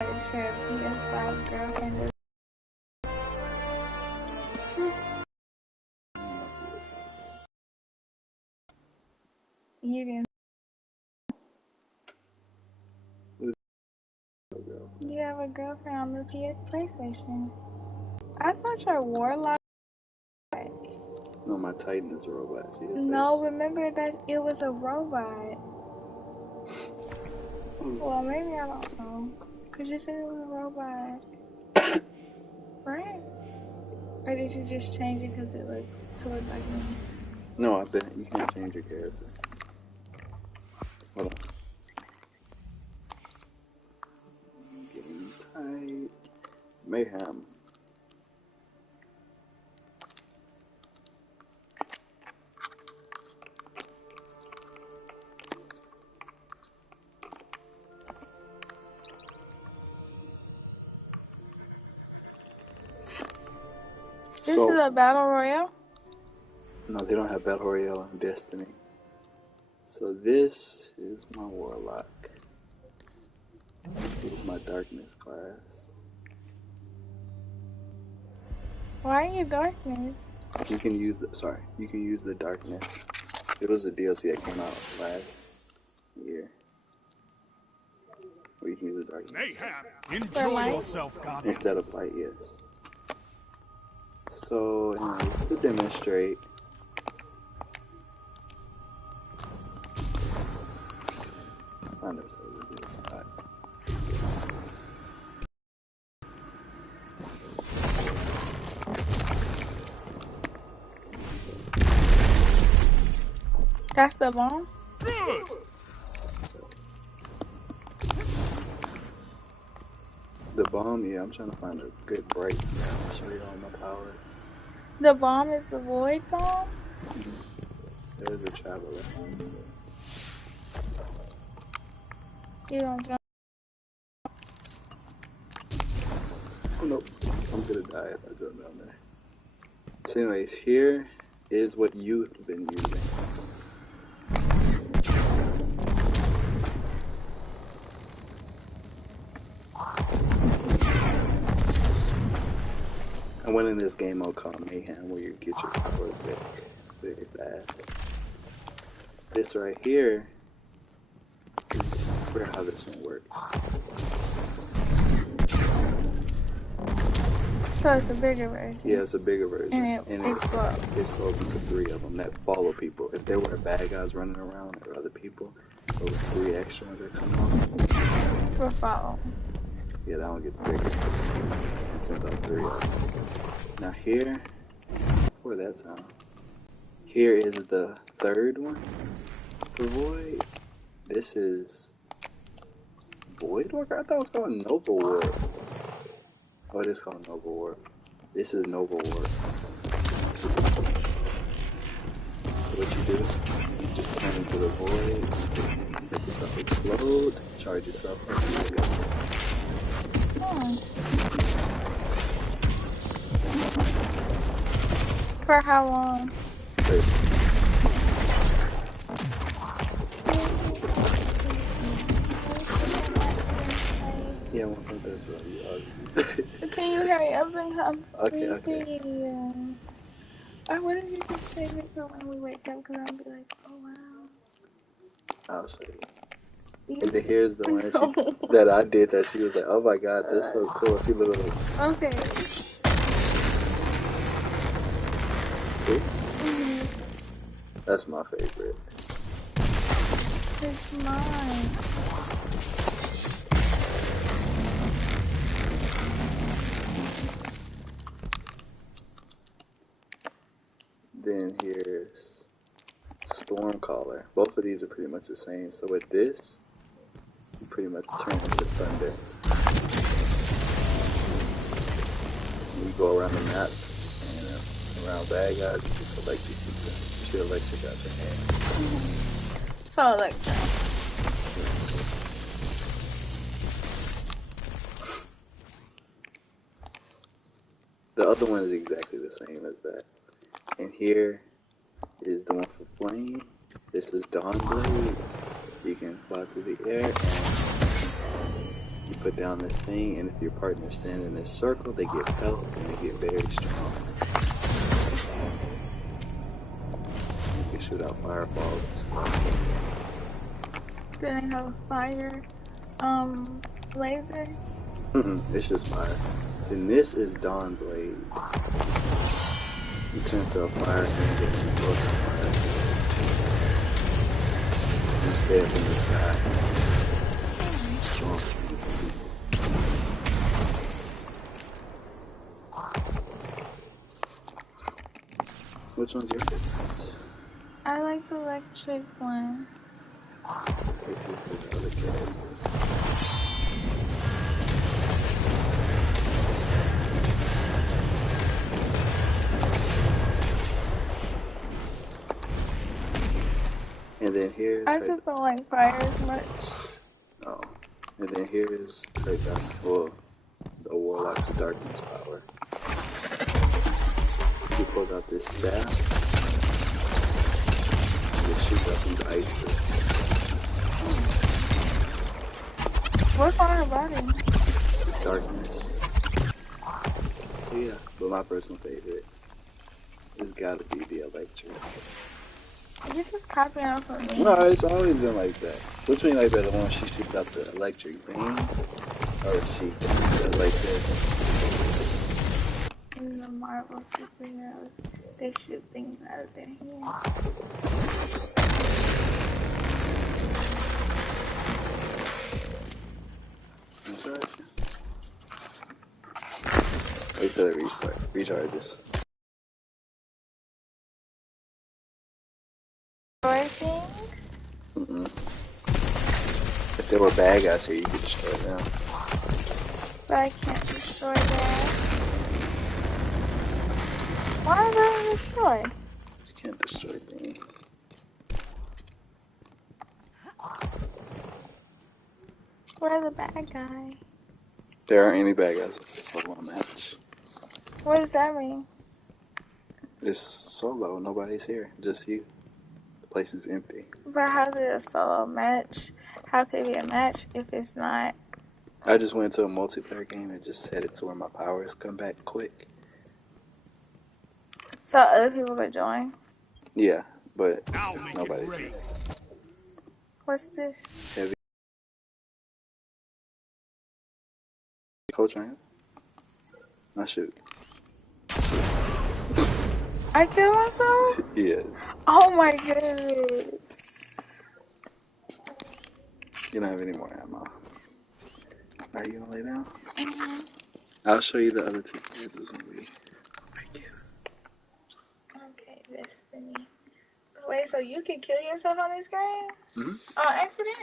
Share PS5 girlfriend. You didn't. You have a girlfriend on the PlayStation. I thought your warlock. No, my Titan is a robot. See no, remember that it was a robot. Well, maybe I don't know. Cause you said it was a robot, right? Or did you just change it because it looks to look like me? No, I bet you can't change your character. Hold on. Getting tight. Mayhem. This is a battle royale? No, they don't have battle royale in Destiny. So this is my warlock. This is my darkness class. Why are you darkness? You can use the darkness. It was a DLC that came out last year. Where you can use the darkness. Mayhem. Enjoy yourself, God. Instead of light, yes. So, anyways, to demonstrate, I never said it would be a spot. That's the bomb? Good. The bomb, yeah, I'm trying to find a good bright spot. I'll show you all my powers. The bomb is the void bomb? There's a traveler. You don't jump. Oh nope, I'm gonna die if I jump down there. So anyways, here is what you've been using. I went in this game mode called Mayhem where you get your powers back very fast. This right here is for how this one works. So it's a bigger version? Yeah, it's a bigger version. And it explodes. It explodes into 3 of them that follow people. If there were bad guys running around or other people, those 3 extra ones that come on. Will follow. Yeah, that one gets bigger. It sends out 3 of them. Now here, for that time, here is the 3rd one. For Void, this is Void Walker? I thought it was called Nova Warp. Oh, it is called Nova Warp. This is Nova Warp. So what you do, you just turn into the Void, make yourself explode, charge yourself up, and you go. For how long? Yeah, once I'm finished with you. Can you hurry up and come? Okay. I wouldn't you just save it for when we wake up? Because I'll be like, oh wow. I'll show you. And then here's the one that I did that she was like, oh my god, that's so cool. See, look. Okay. See? That's my favorite. It's mine. Then here's Stormcaller. Both of these are pretty much the same. So with this, you pretty much turn into thunder. You go around the map and around bad guys, you just electrocute them. Shoot electric out your hand. So electric. The other one is exactly the same as that. And here is the one for Flame. This is Dawn Blade. You can fly through the air and You put down this thing, and if your partner stands in this circle, they get health and they get very strong. You can shoot out fireballs and stuff. Do they have a fire laser? It's just fire. And this is Dawn Blade. You turn to a fire hand and you blow the fire. You stay up in the sky. Which one's your favorite? I like the electric one. And then here's I just don't like fire as much. Oh. And then here's her the Warlock's Darkness power. He pulls out this staff. And it shoots out these ice crystals. What's on her body? Darkness. So yeah, but my personal favorite has gotta be the electric. You just copying off of me. No, it's always been like that. Which one you like better, the one she shoots out the electric beam? Or she does like this? In the Marvel superheroes, they shoot things out of their hands. That's right. Wait till it recharges. Destroy things? If there were bad guys here, you could destroy them. But I can't destroy that. Why is that destroy? You can't destroy things. Where's the bad guy? There aren't any bad guys. It's a solo match. What does that mean? It's solo. Nobody's here. Just you. The place is empty. But how's it a solo match? How could it be a match if it's not? I just went to a multiplayer game and just set it to where my powers come back quick. So other people could join? Yeah, but nobody's here. What's this? Heavy. Coach Ryan? I shoot. I killed myself? Yeah. Oh my goodness. You don't have any more ammo. Are you gonna lay down? Mm-hmm. I'll show you the other two chances when we make it. Okay, Destiny. Wait, so you can kill yourself on this game? Mm-hmm. On accident?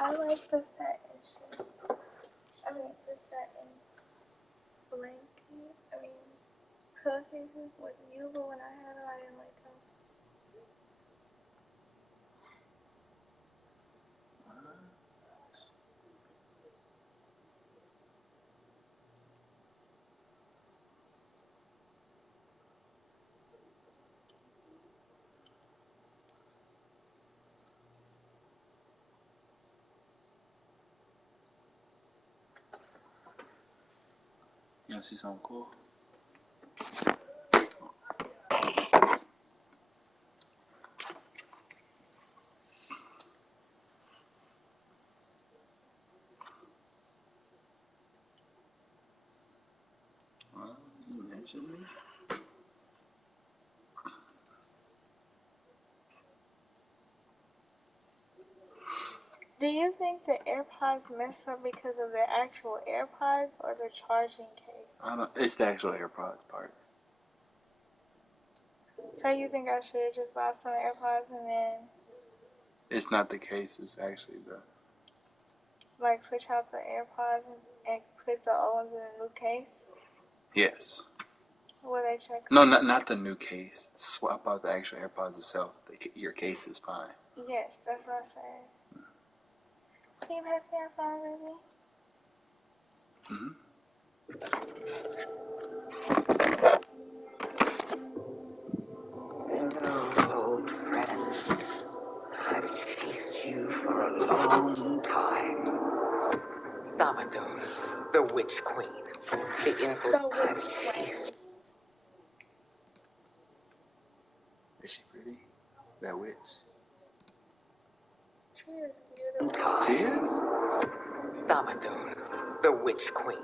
I like the satin shit. I mean, the satin blanket. I mean, pillowcases with you, but when I had them, I didn't like them. You wanna see something cool? Well, you mentioned me. Do you think the AirPods mess up because of the actual AirPods or the charging case? I don't. It's the actual AirPods part. So you think I should just buy some AirPods and then It's not the case. It's actually the. like switch out the AirPods and put the old ones in a new case? Yes. Will they check? No, not the new case. Swap out the actual AirPods itself. Your case is fine. Yes, that's what I said. Can you pass me a phone, baby? Hello, old friend. I've chased you for a long time. Samados, the Witch Queen. The info I've chased. Is she pretty? That witch. She is beautiful. She is? Samados, the Witch Queen.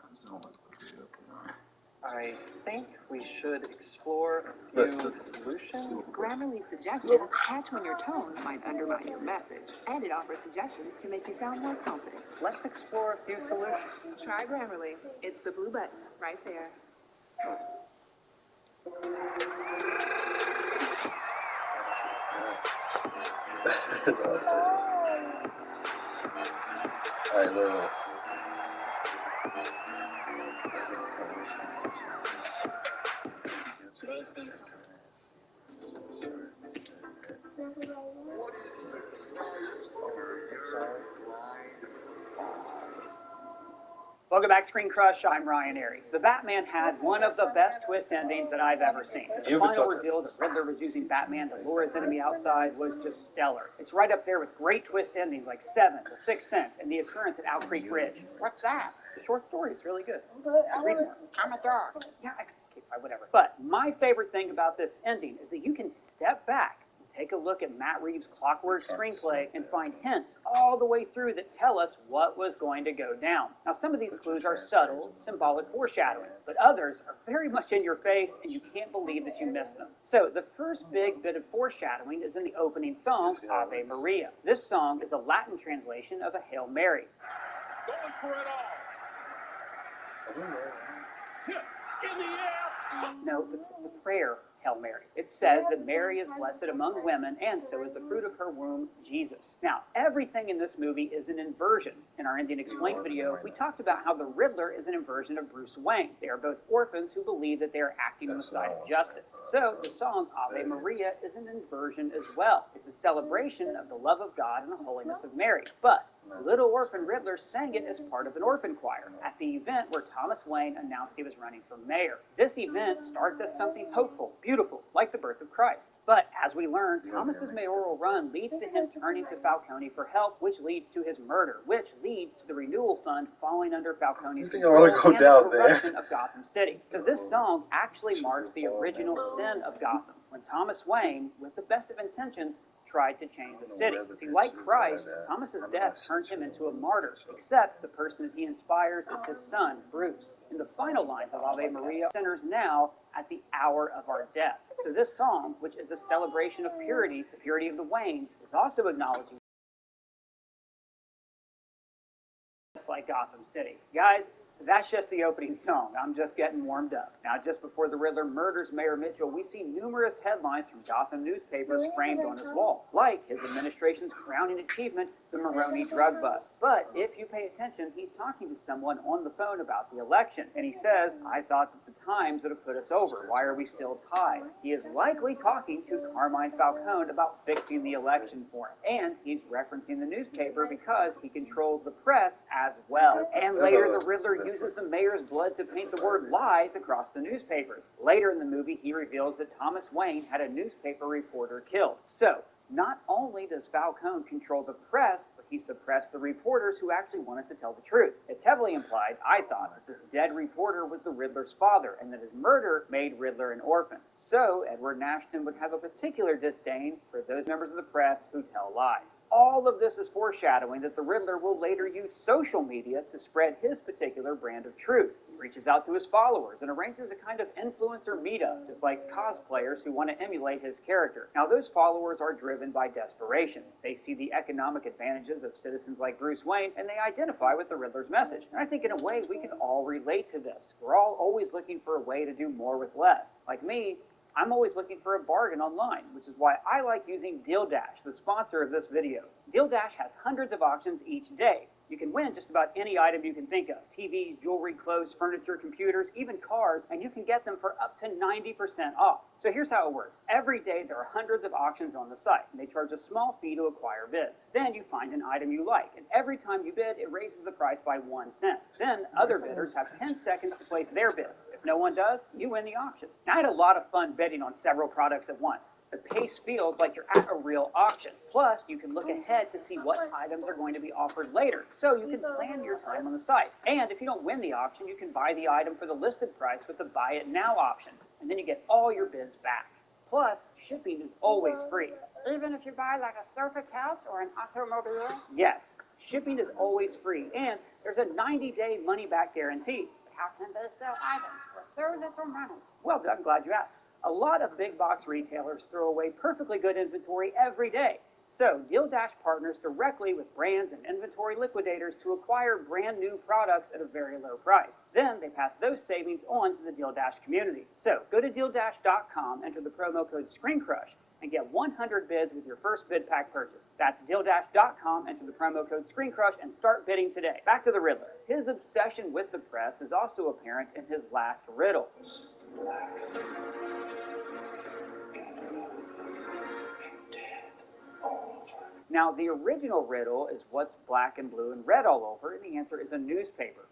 I just don't want to put it up there. I think we should explore a few solutions. Grammarly's suggestions add to your tone might undermine your message, and it offers suggestions to make you sound more confident. Let's explore a few solutions. Try Grammarly. It's the blue button right there. Alright, look. Welcome back, Screen Crush. I'm Ryan Airy. The Batman had one of the best twist endings that I've ever seen. The final reveal that Riddler was using Batman to lure his enemy outside was just stellar. It's right up there with great twist endings like Seven, The Sixth Sense, and The Occurrence at Owl Creek Bridge. What's that? It's a short story. It's really good. Read more. I'm a dog. Yeah, okay, whatever. But my favorite thing about this ending is that you can step back, take a look at Matt Reeves' clockwork screenplay and find hints all the way through that tell us what was going to go down. Now, some of these clues are subtle, symbolic foreshadowing, but others are very much in your face and you can't believe that you missed them. So the first big bit of foreshadowing is in the opening song, Ave Maria. This song is a Latin translation of a Hail Mary. Going for it all. Tip in the air. No, the prayer, Hail Mary. It says that Mary is blessed among women, and so is the fruit of her womb, Jesus. Now, everything in this movie is an inversion. In our Indian Explained video, we talked about how the Riddler is an inversion of Bruce Wayne. They are both orphans who believe that they are acting on the side of justice. So, the song Ave Maria is an inversion as well. It's a celebration of the love of God and the holiness of Mary. But Little Orphan Riddler sang it as part of an orphan choir at the event where Thomas Wayne announced he was running for mayor. This event starts as something hopeful, beautiful, like the birth of Christ. But as we learn, Thomas's mayoral run leads to him turning to Falcone for help, which leads to his murder, which leads to the renewal fund falling under Falcone's control and the corruption of Gotham City. So this song actually marks the original sin of Gotham, when Thomas Wayne, with the best of intentions, tried to change the city. See, like Christ, Thomas's death turned him into a martyr, except the person that he inspires is his son, Bruce. In the final lines of Ave Maria, sinners now at the hour of our death. So this song, which is a celebration of purity, the purity of the Waynes, is also acknowledging like Gotham City. Guys, that's just the opening song. I'm just getting warmed up. Now, just before the Riddler murders Mayor Mitchell, we see numerous headlines from Gotham newspapers framed on his wall, like his administration's crowning achievement, the Maroney drug bust. But if you pay attention, he's talking to someone on the phone about the election, and he says, I thought that the Times would have put us over. Why are we still tied? He is likely talking to Carmine Falcone about fixing the election for him, and he's referencing the newspaper because he controls the press as well. And later, the Riddler uses the mayor's blood to paint the word lies across the newspapers. Later in the movie, he reveals that Thomas Wayne had a newspaper reporter killed. So, not only does Falcone control the press, but he suppressed the reporters who actually wanted to tell the truth. It's heavily implied, I thought, that this dead reporter was the Riddler's father, and that his murder made Riddler an orphan. So, Edward Nashton would have a particular disdain for those members of the press who tell lies. All of this is foreshadowing that the Riddler will later use social media to spread his particular brand of truth. He reaches out to his followers and arranges a kind of influencer meetup, just like cosplayers who want to emulate his character. Now, those followers are driven by desperation. They see the economic advantages of citizens like Bruce Wayne, and they identify with the Riddler's message. And I think in a way we can all relate to this. We're all always looking for a way to do more with less. Like me, I'm always looking for a bargain online, which is why I like using Deal Dash, the sponsor of this video. Deal Dash has hundreds of auctions each day. You can win just about any item you can think of. TVs, jewelry, clothes, furniture, computers, even cars, and you can get them for up to 90% off. So here's how it works. Every day there are hundreds of auctions on the site, and they charge a small fee to acquire bids. Then you find an item you like, and every time you bid, it raises the price by 1 cent. Then other bidders have 10 seconds to place their bid. If no one does, you win the auction. Now, I had a lot of fun bidding on several products at once. The pace feels like you're at a real auction. Plus, you can look ahead to see what items are going to be offered later, so you can plan your time on the site. And if you don't win the auction, you can buy the item for the listed price with the Buy It Now option, and then you get all your bids back. Plus, shipping is always free. Even if you buy like a sofa couch or an automobile? Yes, shipping is always free, and there's a 90-day money-back guarantee. How can they sell items for so little money? Well, I'm glad you asked. A lot of big box retailers throw away perfectly good inventory every day. So Deal Dash partners directly with brands and inventory liquidators to acquire brand new products at a very low price. Then they pass those savings on to the Deal Dash community. So go to DealDash.com, enter the promo code ScreenCrush, and get 100 bids with your first bid pack purchase. That's DealDash.com, enter the promo code ScreenCrush, and start bidding today. Back to the Riddler. His obsession with the press is also apparent in his last riddle. Now, the original riddle is what's black and blue and red all over, and the answer is a newspaper.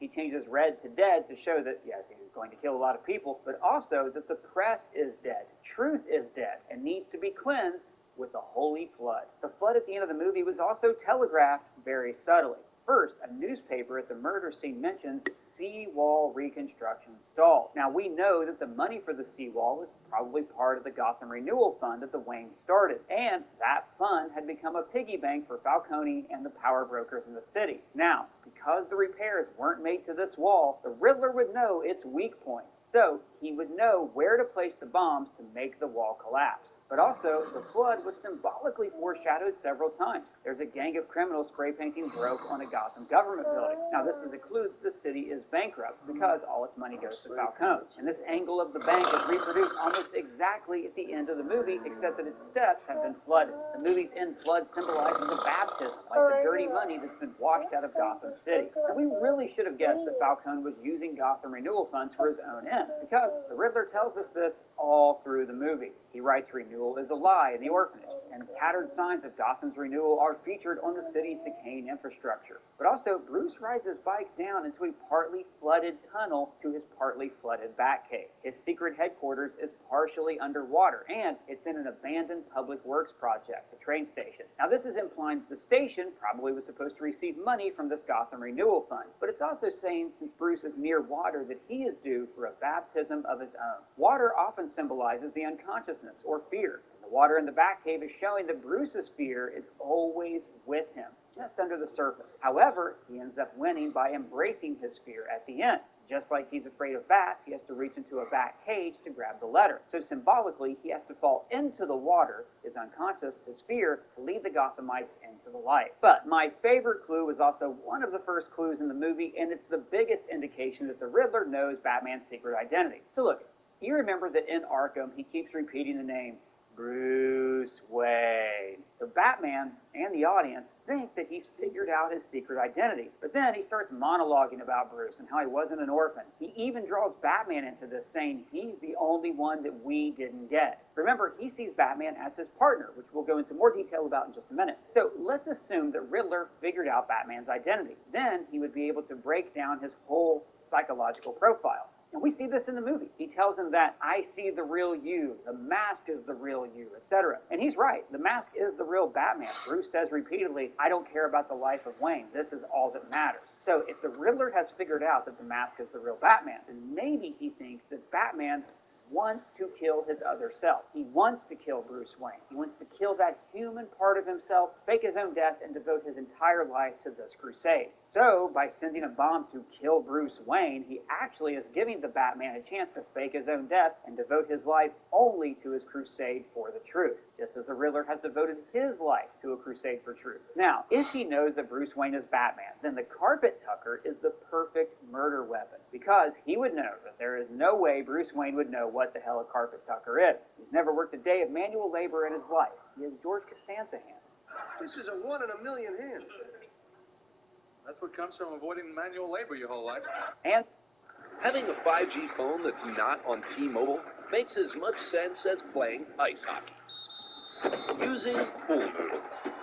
He changes red to dead to show that, yes, he was going to kill a lot of people, but also that the press is dead. Truth is dead and needs to be cleansed with a holy flood. The flood at the end of the movie was also telegraphed very subtly. First, a newspaper at the murder scene mentions seawall reconstruction stalled. Now, we know that the money for the seawall was probably part of the Gotham Renewal Fund that the Waynes started, and that fund had become a piggy bank for Falcone and the power brokers in the city. Now, because the repairs weren't made to this wall, the Riddler would know its weak point, so he would know where to place the bombs to make the wall collapse. But also, the flood was symbolically foreshadowed several times. There's a gang of criminals spray painting broke on a Gotham government building. Now, this is a clue that the city is bankrupt because all its money goes to Falcone. And this angle of the bank is reproduced almost exactly at the end of the movie, except that its steps have been flooded. The movie's end flood symbolizes the baptism, like the dirty money that's been washed out of Gotham City. And we really should have guessed that Falcone was using Gotham renewal funds for his own end, because the Riddler tells us this all through the movie. He writes renewal is a lie in the orphanage, and tattered signs of Gotham's renewal are featured on the city's decaying infrastructure. But also, Bruce rides his bike down into a partly flooded tunnel to his partly flooded Batcave. His secret headquarters is partially underwater, and it's in an abandoned public works project, the train station. Now, this is implying that the station probably was supposed to receive money from this Gotham Renewal Fund, but it's also saying, since Bruce is near water, that he is due for a baptism of his own. Water often symbolizes the unconsciousness or fear. The water in the Batcave is showing that Bruce's fear is always with him, just under the surface. However, he ends up winning by embracing his fear at the end. Just like he's afraid of bats, he has to reach into a bat cage to grab the letter. So symbolically, he has to fall into the water, his unconscious, his fear, to lead the Gothamites into the light. But my favorite clue was also one of the first clues in the movie, and it's the biggest indication that the Riddler knows Batman's secret identity. So look, you remember that in Arkham, he keeps repeating the name Bruce Wayne. So Batman and the audience think that he's figured out his secret identity. But then he starts monologuing about Bruce and how he wasn't an orphan. He even draws Batman into this, saying he's the only one that we didn't get. Remember, he sees Batman as his partner, which we'll go into more detail about in just a minute. So let's assume that Riddler figured out Batman's identity. Then he would be able to break down his whole psychological profile. And we see this in the movie. He tells him that, I see the real you, the mask is the real you, etc. And he's right. The mask is the real Batman. Bruce says repeatedly, I don't care about the life of Wayne. This is all that matters. So if the Riddler has figured out that the mask is the real Batman, then maybe he thinks that Batman wants to kill his other self. He wants to kill Bruce Wayne. He wants to kill that human part of himself, fake his own death, and devote his entire life to this crusade. So, by sending a bomb to kill Bruce Wayne, he actually is giving the Batman a chance to fake his own death and devote his life only to his crusade for the truth, just as the Riddler has devoted his life to a crusade for truth. Now, if he knows that Bruce Wayne is Batman, then the carpet tucker is the perfect murder weapon, because he would know that there is no way Bruce Wayne would know what the hell a carpet tucker is. He's never worked a day of manual labor in his life. He has George Costanza hands. This is a 1 in a million hand. That's what comes from avoiding manual labor your whole life. And Having a 5G phone that's not on T-Mobile makes as much sense as playing ice hockey. Using pool moves.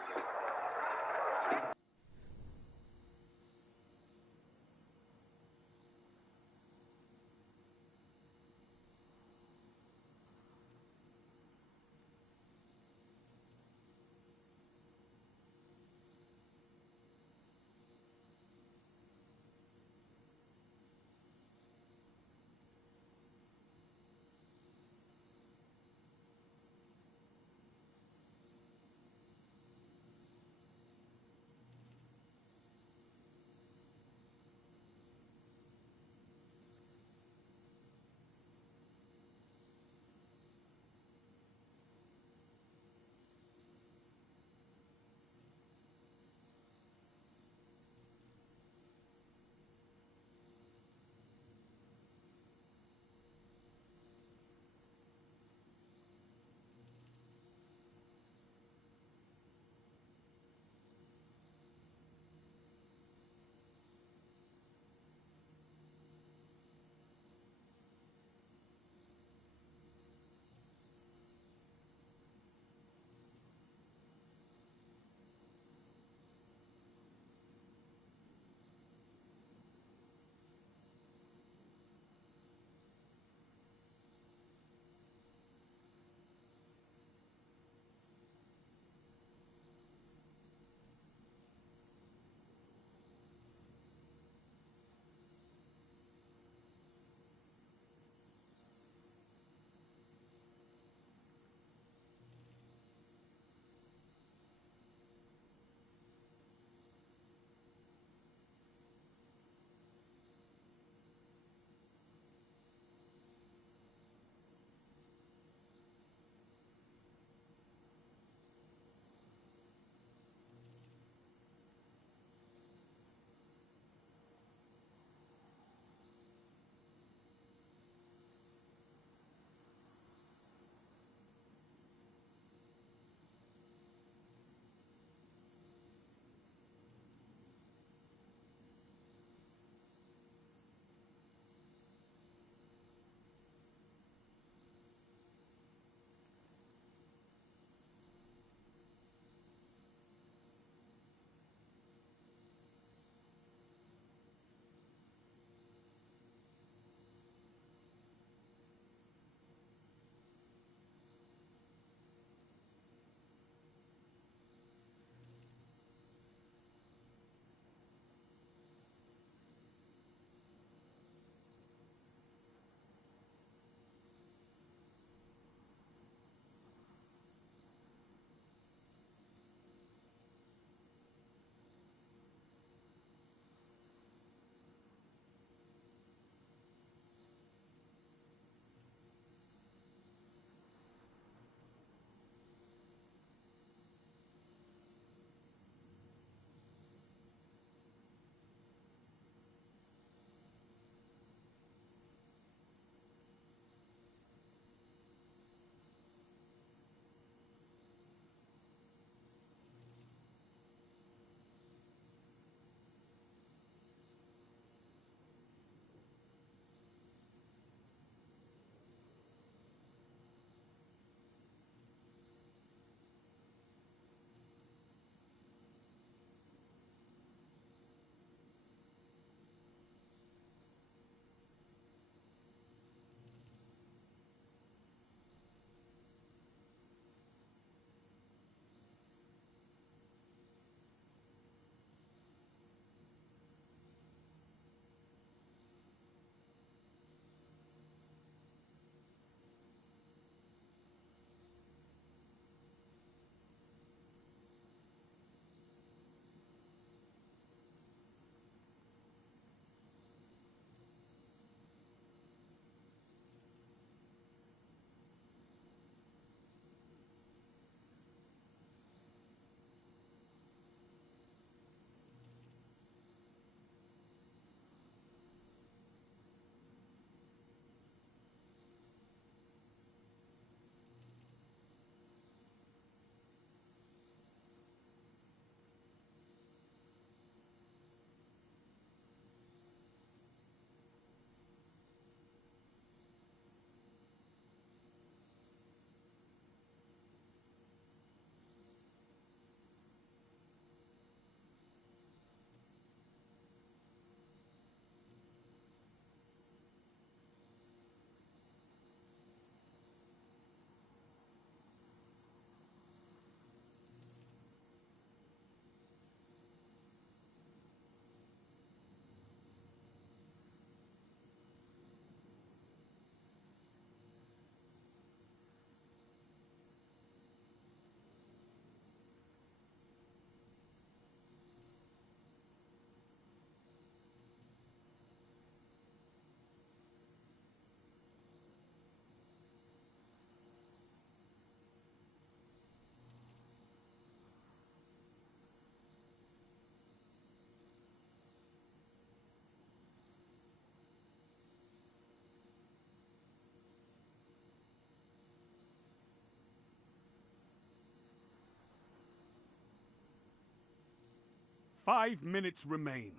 5 minutes remain.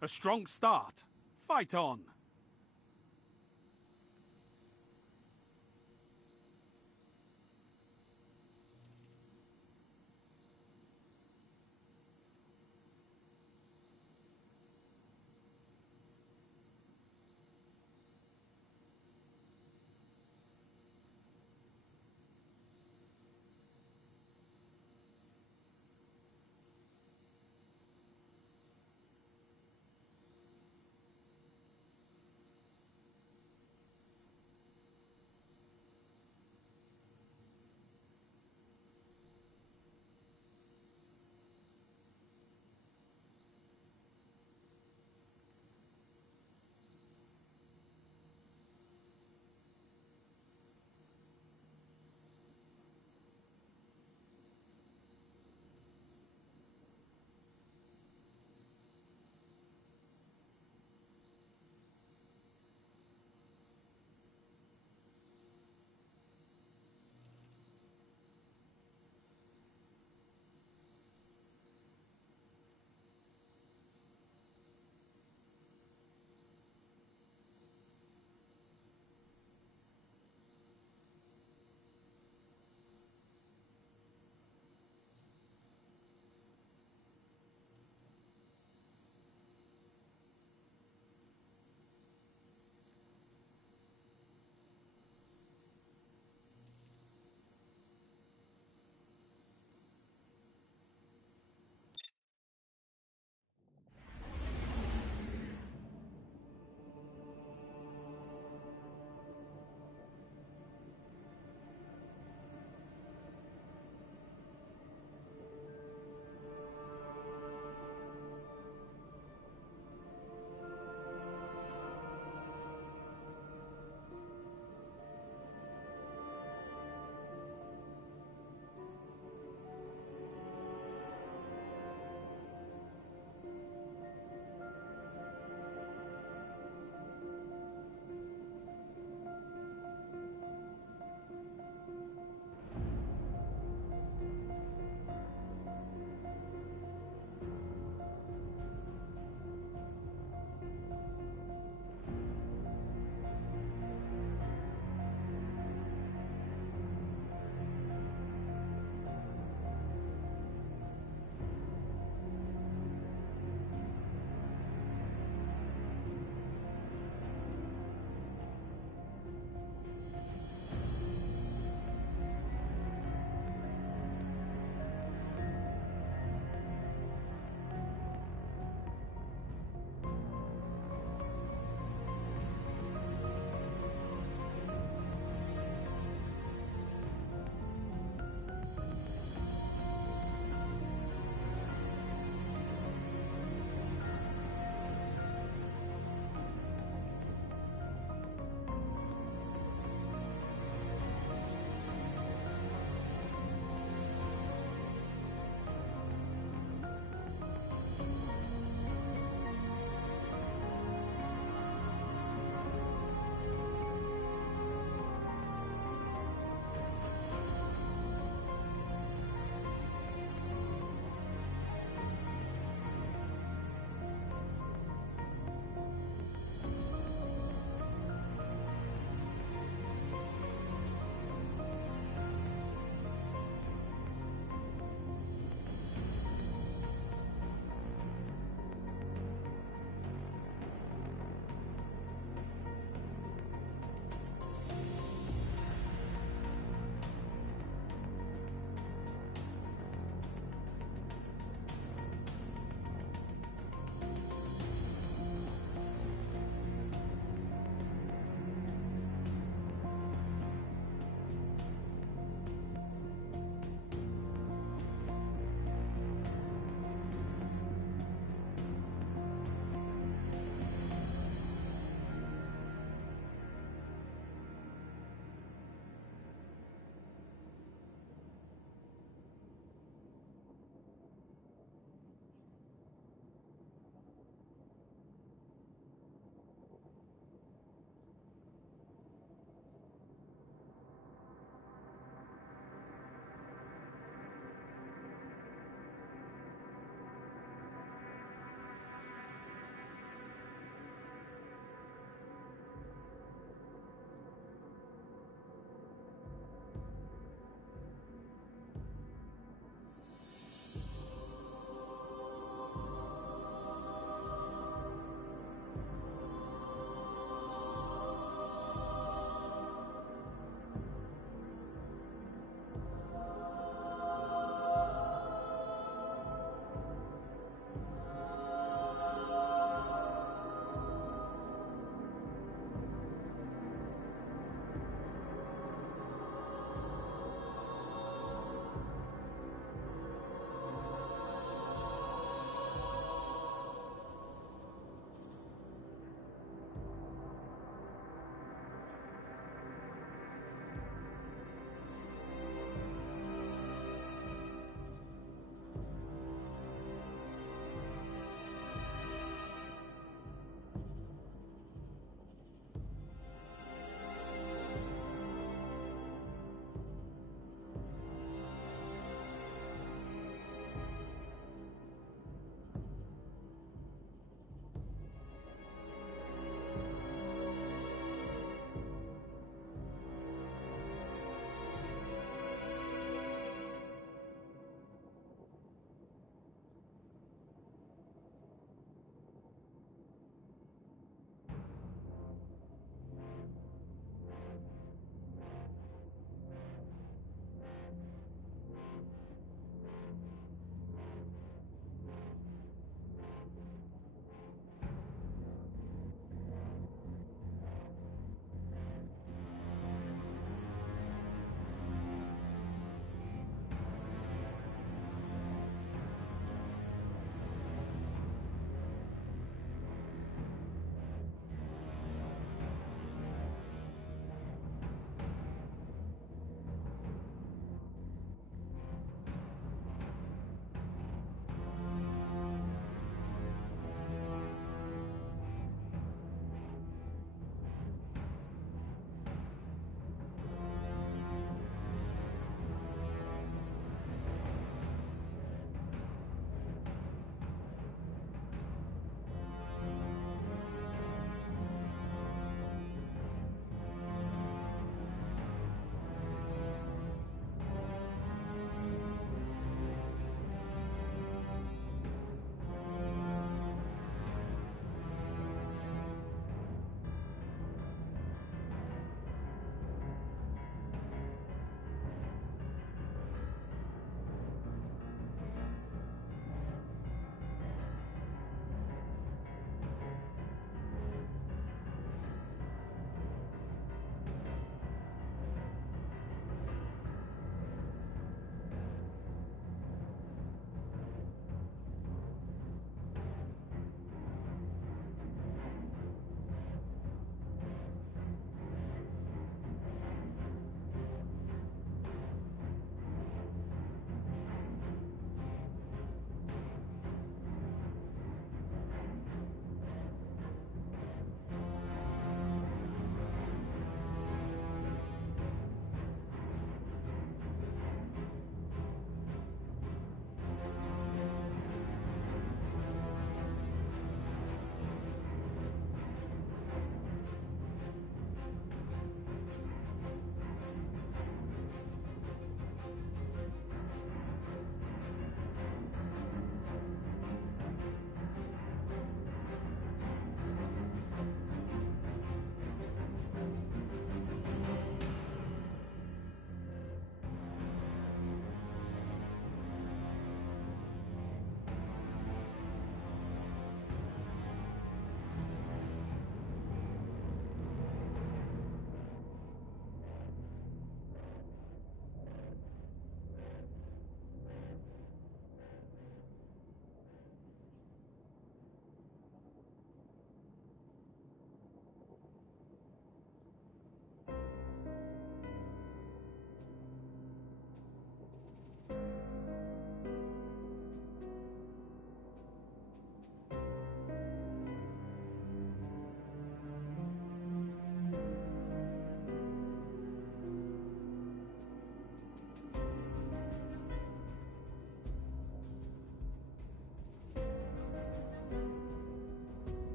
A strong start. Fight on.